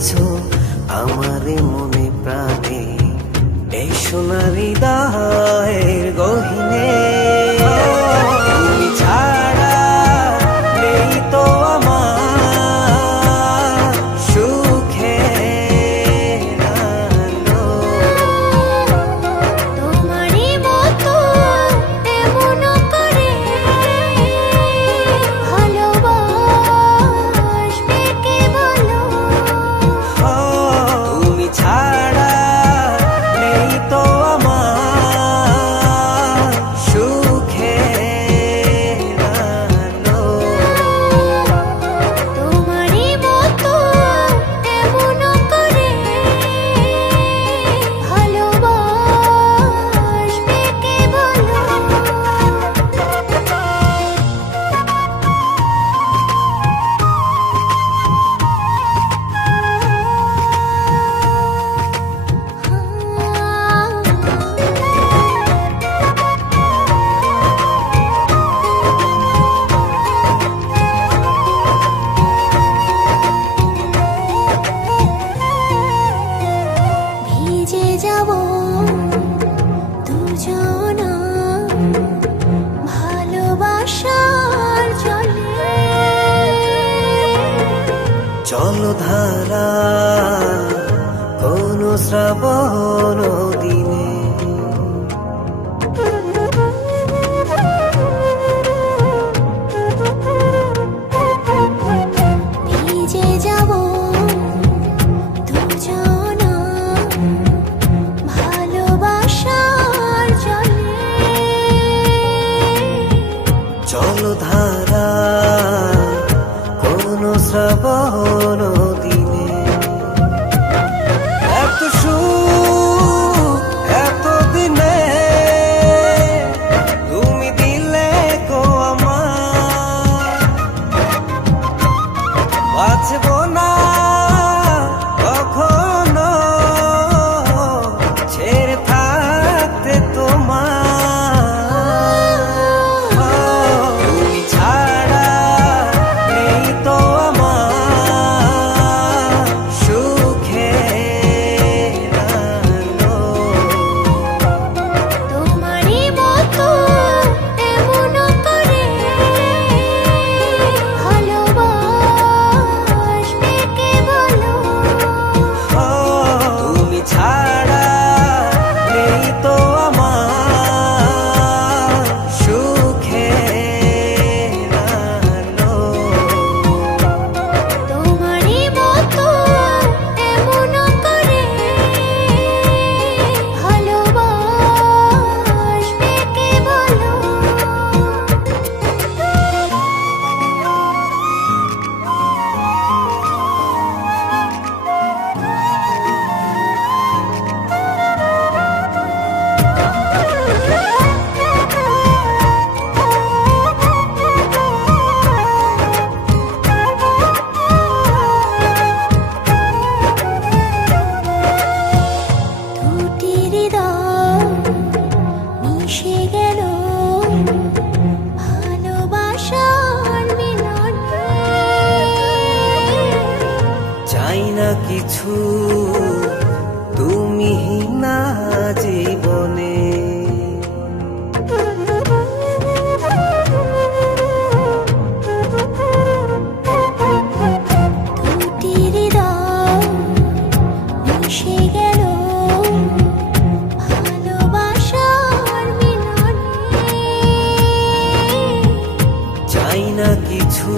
আছো আমারে মনে প্রাণে, এই সোনার হৃদয়ের গহীনে। তুমি ছাড়া নেই তো আমার সুখের আলো। তোমারই মতো এমন করে ভালোবাসবে কে বলো? তুমি ছাড়া নেই তো আমার সুখের আলো। তোমারই মতো এমন করে ভালোবাসবে কে বলো? ভিজে যাব দুজনা ভালোবাসার জলে। জলধারা কোন শ্রাবণ দিনে, ভিজে যাব দুজনা ভালোবাসার জলে। জলধারা কোন শ্রাবণ দিনে। এত সুখ এত দিনে তুমি দিলে গো আমার, বাঁচব না কখনো ছেড়ে থাকতে তোমার। তুমি ছাড়া নেই তো আমার সুখের আলো। তোমারই মতো এমন করে ভালোবাসবে কে বলো? তুমি ছাড়া নেই তো আমার সুখের আলো। তোমারই মতো এমন করে ভালোবাসবে কে বলো? দুটি হৃদয় মিশে গেল ভালোবাসার মিলনে। চাই না কিছু তুমি না জীবনে। দুটি হৃদয় মিশে গেল ভালোবাসার মিলনে। চাই না কিছু